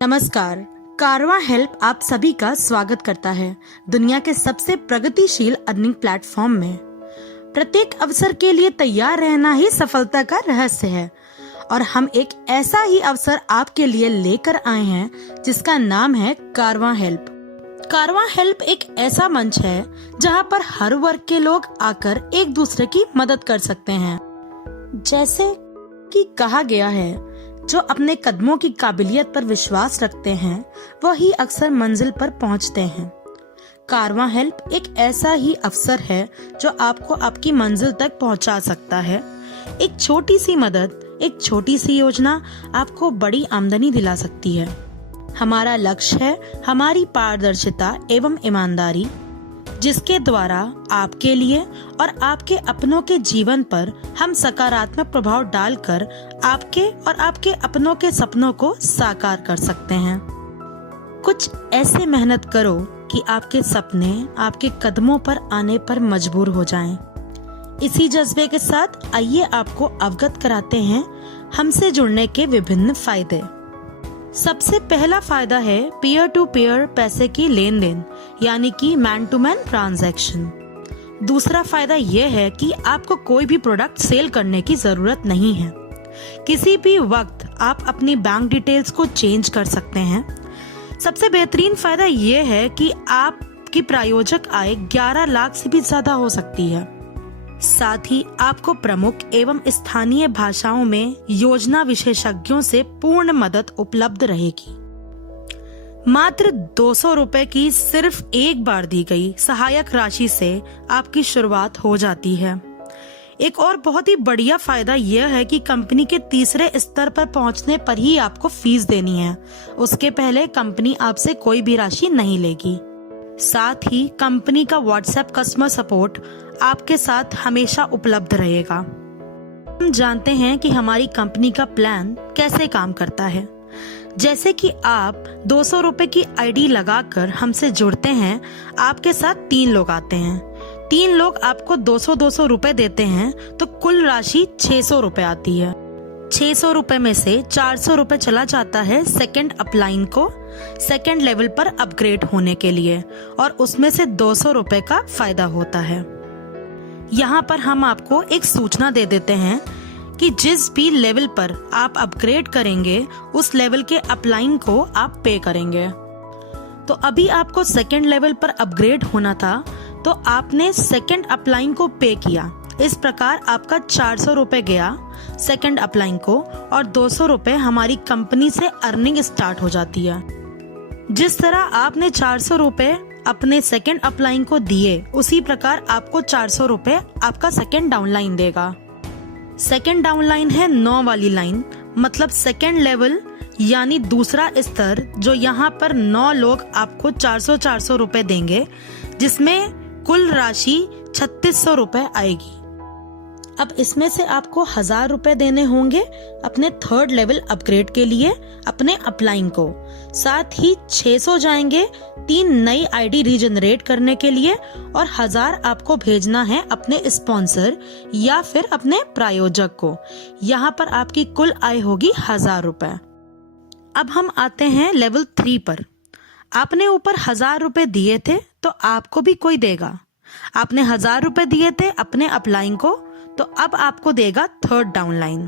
नमस्कार। कारवां हेल्प आप सभी का स्वागत करता है दुनिया के सबसे प्रगतिशील अर्निंग प्लेटफॉर्म में। प्रत्येक अवसर के लिए तैयार रहना ही सफलता का रहस्य है और हम एक ऐसा ही अवसर आपके लिए लेकर आए हैं जिसका नाम है कारवां हेल्प। कारवां हेल्प एक ऐसा मंच है जहां पर हर वर्ग के लोग आकर एक दूसरे की मदद कर सकते हैं। जैसे कि कहा गया है, जो अपने कदमों की काबिलियत पर विश्वास रखते हैं वही अक्सर मंजिल पर पहुंचते हैं। कारवां हेल्प एक ऐसा ही अवसर है जो आपको आपकी मंजिल तक पहुंचा सकता है। एक छोटी सी मदद, एक छोटी सी योजना आपको बड़ी आमदनी दिला सकती है। हमारा लक्ष्य है हमारी पारदर्शिता एवं ईमानदारी, जिसके द्वारा आपके लिए और आपके अपनों के जीवन पर हम सकारात्मक प्रभाव डालकर आपके और आपके अपनों के सपनों को साकार कर सकते हैं। कुछ ऐसे मेहनत करो कि आपके सपने आपके कदमों पर आने पर मजबूर हो जाएं। इसी जज्बे के साथ आइए आपको अवगत कराते हैं हमसे जुड़ने के विभिन्न फायदे। सबसे पहला फायदा है पीयर टू पीयर पैसे की लेन देन, यानी कि मैन टू मैन ट्रांजैक्शन। दूसरा फायदा यह है कि आपको कोई भी प्रोडक्ट सेल करने की जरूरत नहीं है। किसी भी वक्त आप अपनी बैंक डिटेल्स को चेंज कर सकते हैं। सबसे बेहतरीन फायदा यह है कि आपकी प्रायोजक आय 11 लाख से भी ज्यादा हो सकती है। साथ ही आपको प्रमुख एवं स्थानीय भाषाओं में योजना विशेषज्ञों से पूर्ण मदद उपलब्ध रहेगी। मात्र 200 रुपए की सिर्फ एक बार दी गई सहायक राशि से आपकी शुरुआत हो जाती है। एक और बहुत ही बढ़िया फायदा यह है कि कंपनी के तीसरे स्तर पर पहुंचने पर ही आपको फीस देनी है। उसके पहले कंपनी आपसे कोई भी राशि नहीं लेगी। साथ ही कंपनी का व्हाट्सएप कस्टमर सपोर्ट आपके साथ हमेशा उपलब्ध रहेगा। हम जानते हैं कि हमारी कंपनी का प्लान कैसे काम करता है। जैसे कि आप 200 रुपए की आईडी लगाकर हमसे जुड़ते हैं, आपके साथ 3 लोग आते हैं। 3 लोग आपको 200-200 रुपए देते हैं तो कुल राशि 600 रुपए आती है। 600 रुपए में से 400 रुपए चला जाता है सेकंड अपलाइन को सेकंड लेवल पर अपग्रेड होने के लिए और उसमें से 200 रुपए का फायदा होता है। यहाँ पर हम आपको एक सूचना दे देते हैं कि जिस भी लेवल पर आप अपग्रेड करेंगे उस लेवल के अपलाइन को आप पे करेंगे। तो अभी आपको सेकंड लेवल पर अपग्रेड होना था तो आपने सेकंड अपलाइन को पे किया। इस प्रकार आपका 400 रुपए गया सेकंड अपलाइन को और 200 रुपए हमारी कंपनी से अर्निंग स्टार्ट हो जाती है। जिस तरह आपने 400 रुपए अपने सेकंड अपलाइन को दिए, उसी प्रकार आपको 400 रुपए आपका सेकंड डाउनलाइन देगा। सेकंड डाउनलाइन है 9 वाली लाइन, मतलब सेकंड लेवल यानी दूसरा स्तर, जो यहाँ पर 9 लोग आपको 400-400 रुपए देंगे, जिसमें कुल राशि 3600 रुपए आएगी। अब इसमें से आपको 1000 रुपए देने होंगे अपने थर्ड लेवल अपग्रेड के लिए अपने अपलाइन को। साथ ही 600 जाएंगे 3 नई आईडी रीजनरेट करने के लिए और 1000 आपको भेजना है अपने स्पॉन्सर या फिर अपने प्रायोजक को। यहाँ पर आपकी कुल आय होगी 1000 रुपए। अब हम आते हैं लेवल 3 पर। आपने ऊपर 1000 रुपए दिए थे तो आपको भी कोई देगा। आपने 1000 रुपए दिए थे अपने अपलाइन को तो अब आपको देगा थर्ड डाउनलाइन।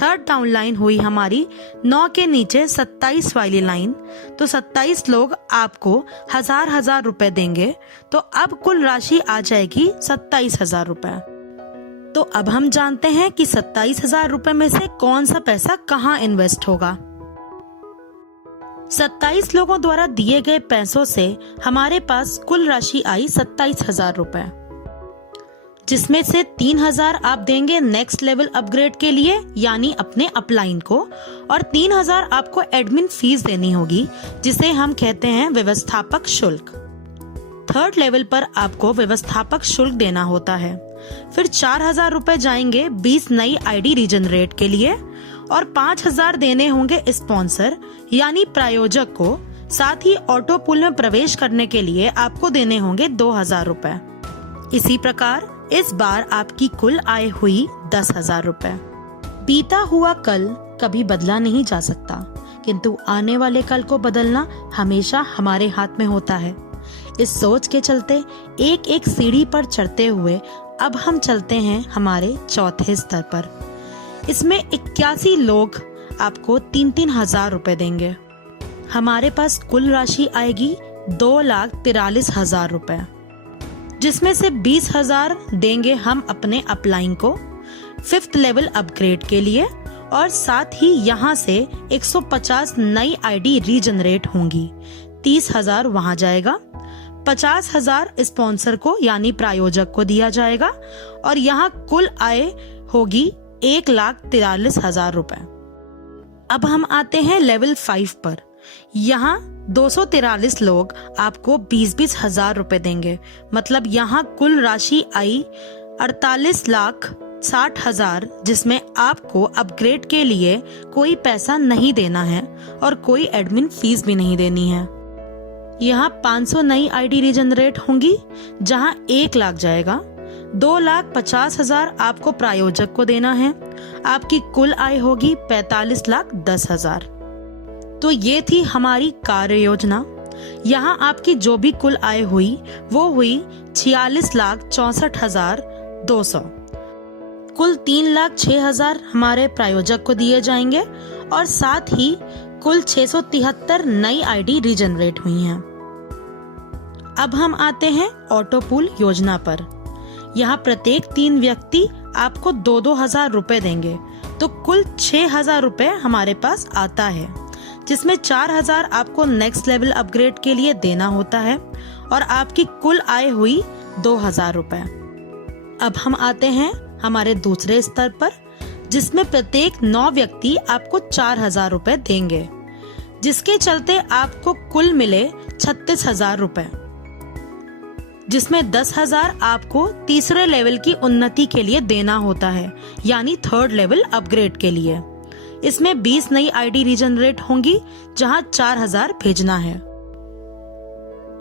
थर्ड डाउनलाइन हुई हमारी 9 के नीचे 27 वाली लाइन, तो 27 लोग आपको 1000 रुपए देंगे तो अब कुल राशि आ जाएगी 27,000 रुपए। तो अब हम जानते हैं कि 27,000 रुपए में से कौन सा पैसा कहाँ इन्वेस्ट होगा। 27 लोगों द्वारा दिए गए पैसों से हमारे पास कुल राशि आई 27,000 रुपए, जिसमें से 3,000 आप देंगे नेक्स्ट लेवल अपग्रेड के लिए यानी अपने अपलाइन को और 3,000 आपको एडमिन फीस देनी होगी, जिसे हम कहते हैं व्यवस्थापक शुल्क। थर्ड लेवल पर आपको व्यवस्थापक शुल्क देना होता है। फिर 4,000 रुपए जाएंगे 20 नई आईडी रीजनरेट के लिए और 5,000 देने होंगे स्पॉन्सर यानी प्रायोजक को। साथ ही ऑटो पूल में प्रवेश करने के लिए आपको देने होंगे 2,000 रुपए। इसी प्रकार इस बार आपकी कुल आय हुई 10,000 रुपए। बीता हुआ कल कभी बदला नहीं जा सकता, किंतु आने वाले कल को बदलना हमेशा हमारे हाथ में होता है। इस सोच के चलते एक एक सीढ़ी पर चढ़ते हुए अब हम चलते हैं हमारे चौथे स्तर पर। इसमें 81 लोग आपको 3-3 हजार रुपए देंगे। हमारे पास कुल राशि आएगी 2,43,000 रुपए, जिसमें से 20,000 देंगे हम अपने अपलाइन को 5th लेवल अपग्रेड के लिए, और साथ ही यहाँ से 150 नई आईडी रीजनरेट होंगी। 30,000 वहां जाएगा, 50,000 स्पॉन्सर को यानी प्रायोजक को दिया जाएगा, और यहाँ कुल आय होगी 1,43,000 रुपए। अब हम आते हैं लेवल 5 पर। यहाँ 243 लोग आपको 20-20 हजार रुपए देंगे। मतलब यहाँ कुल राशि आई 48,60,000, जिसमें आपको अपग्रेड के लिए कोई पैसा नहीं देना है और कोई एडमिन फीस भी नहीं देनी है। यहाँ 500 नई आईडी रीजनरेट होंगी, जहाँ 1 लाख जाएगा। 2,50,000 आपको प्रायोजक को देना है। आपकी कुल आय होगी 45,10,000। तो ये थी हमारी कार्य योजना। यहाँ आपकी जो भी कुल आय हुई वो हुई 46,64,200। कुल 3,06,000 हमारे प्रायोजक को दिए जाएंगे, और साथ ही कुल 673 नई आईडी रीजनरेट हुई हैं। अब हम आते हैं ऑटो पूल योजना पर। यहाँ प्रत्येक 3 व्यक्ति आपको 2-2 हजार रुपए देंगे, तो कुल 6,000 रुपए हमारे पास आता है, जिसमें 4,000 आपको नेक्स्ट लेवल अपग्रेड के लिए देना होता है, और आपकी कुल आय हुई 2,000 रुपए। अब हम आते हैं हमारे दूसरे स्तर पर, जिसमें प्रत्येक 9 व्यक्ति आपको 4,000 रुपए देंगे, जिसके चलते आपको कुल मिले 36,000 रुपए, जिसमें 10,000 आपको तीसरे लेवल की उन्नति के लिए देना होता है, यानी 3rd लेवल अपग्रेड के लिए। इसमें 20 नई आईडी रीजनरेट होंगी, जहां 4,000 भेजना है।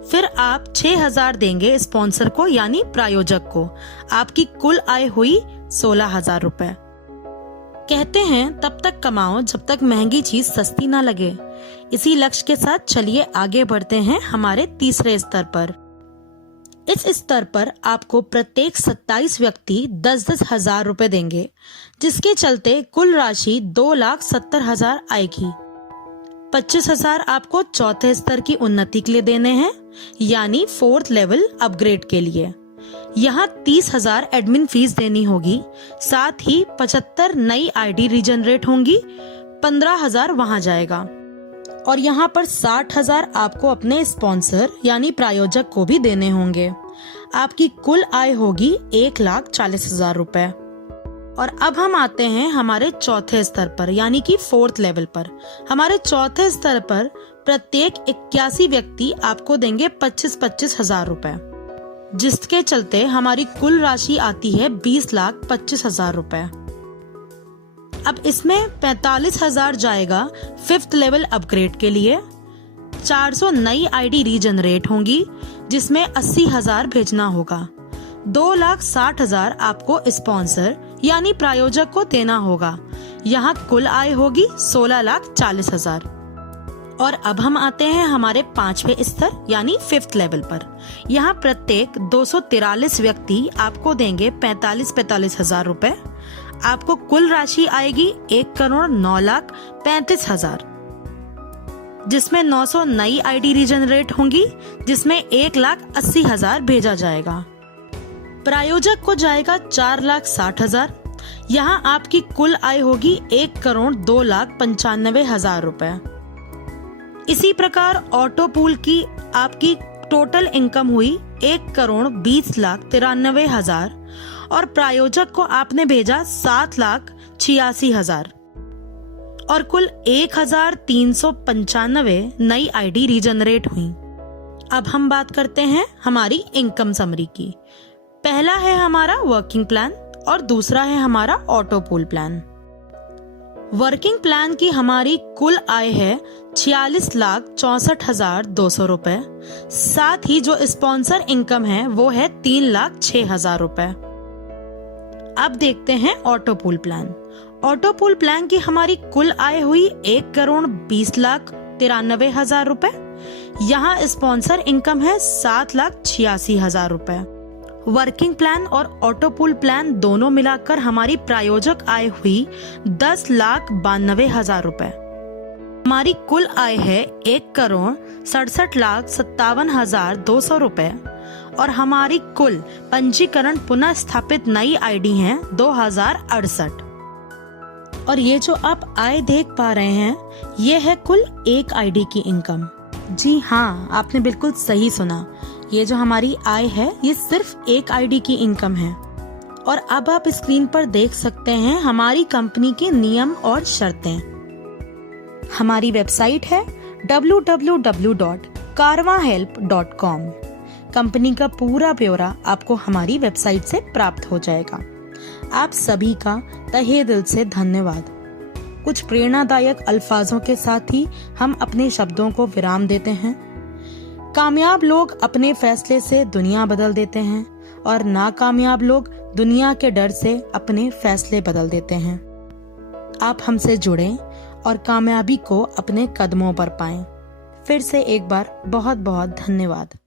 फिर आप 6,000 देंगे स्पॉन्सर को यानी प्रायोजक को। आपकी कुल आय हुई 16,000 रुपए। कहते हैं तब तक कमाओ जब तक महंगी चीज सस्ती ना लगे। इसी लक्ष्य के साथ चलिए आगे बढ़ते हैं हमारे तीसरे स्तर पर। इस स्तर पर आपको प्रत्येक 27 व्यक्ति 10-10 हजार रुपए देंगे, जिसके चलते कुल राशि 2,70,000 आएगी। 25,000 आपको चौथे स्तर की उन्नति के लिए देने हैं, यानी 4th लेवल अपग्रेड के लिए। यहाँ 30,000 एडमिन फीस देनी होगी। साथ ही 75 नई आईडी रीजनरेट होंगी, 15,000 वहां जाएगा, और यहाँ पर 60,000 आपको अपने स्पॉन्सर यानी प्रायोजक को भी देने होंगे। आपकी कुल आय होगी 1,40,000 रुपए। और अब हम आते हैं हमारे चौथे स्तर पर, यानी कि 4th लेवल पर। हमारे चौथे स्तर पर प्रत्येक 81 व्यक्ति आपको देंगे 25-25 हजार रुपए, जिसके चलते हमारी कुल राशि आती है 20,25,000 रुपए। अब इसमें 45,000 जाएगा 5th लेवल अपग्रेड के लिए। 400 नई आईडी रीजनरेट होंगी, जिसमें 80,000 भेजना होगा। 2,60,000 आपको स्पॉन्सर यानी प्रायोजक को देना होगा। यहाँ कुल आय होगी 16,40,000। और अब हम आते हैं हमारे 5वें स्तर यानी 5th लेवल पर। यहाँ प्रत्येक 243 व्यक्ति आपको देंगे 45,45,000 रुपए। आपको कुल राशि आएगी 1,09,35,000, जिसमें 900 नई आईडी रीजनरेट होंगी, जिसमें 1,80,000 भेजा जाएगा। प्रायोजक को जाएगा 4,60,000। यहाँ आपकी कुल आय होगी 1,02,95,000 रुपए। इसी प्रकार ऑटो पूल की आपकी टोटल इनकम हुई 1,20,93,000, और प्रायोजक को आपने भेजा 7,86,000, और कुल 1,395 नई आईडी रीजनरेट हुई। अब हम बात करते हैं हमारी इनकम समरी की। पहला है हमारा वर्किंग प्लान और दूसरा है हमारा auto pool plan. Working plan की हमारी कुल आय है 46,64,200 रुपए। साथ ही जो स्पॉन्सर इनकम है वो है 3,06,000 रुपए। अब देखते हैं auto pool plan. Auto pool plan की हमारी कुल आय हुई 1,20,93,000 रुपए। यहाँ स्पॉन्सर इनकम है 7,86,000 रुपए। वर्किंग प्लान और ऑटो पूल प्लान दोनों मिलाकर हमारी प्रायोजक आय हुई 10,92,000 रुपए। हमारी कुल आय है 1,67,57,200 रुपए और हमारी कुल पंजीकरण पुनः स्थापित नई आईडी है 2068। और ये जो आप आय देख पा रहे हैं, ये है कुल एक आईडी की इनकम। जी हाँ, आपने बिल्कुल सही सुना। ये जो हमारी आय है, ये सिर्फ एक आईडी की इनकम है। और अब आप स्क्रीन पर देख सकते हैं हमारी कंपनी के नियम और शर्तें। हमारी वेबसाइट है www.karwahelp.com। कंपनी का पूरा ब्यौरा आपको हमारी वेबसाइट से प्राप्त हो जाएगा। आप सभी का तहे दिल से धन्यवाद। कुछ प्रेरणादायक अल्फाजों के साथ ही हम अपने शब्दों को विराम देते हैं। कामयाब लोग अपने फैसले से दुनिया बदल देते हैं और नाकामयाब लोग दुनिया के डर से अपने फैसले बदल देते हैं। आप हमसे जुड़ें और कामयाबी को अपने कदमों पर पाएं। फिर से एक बार बहुत बहुत धन्यवाद।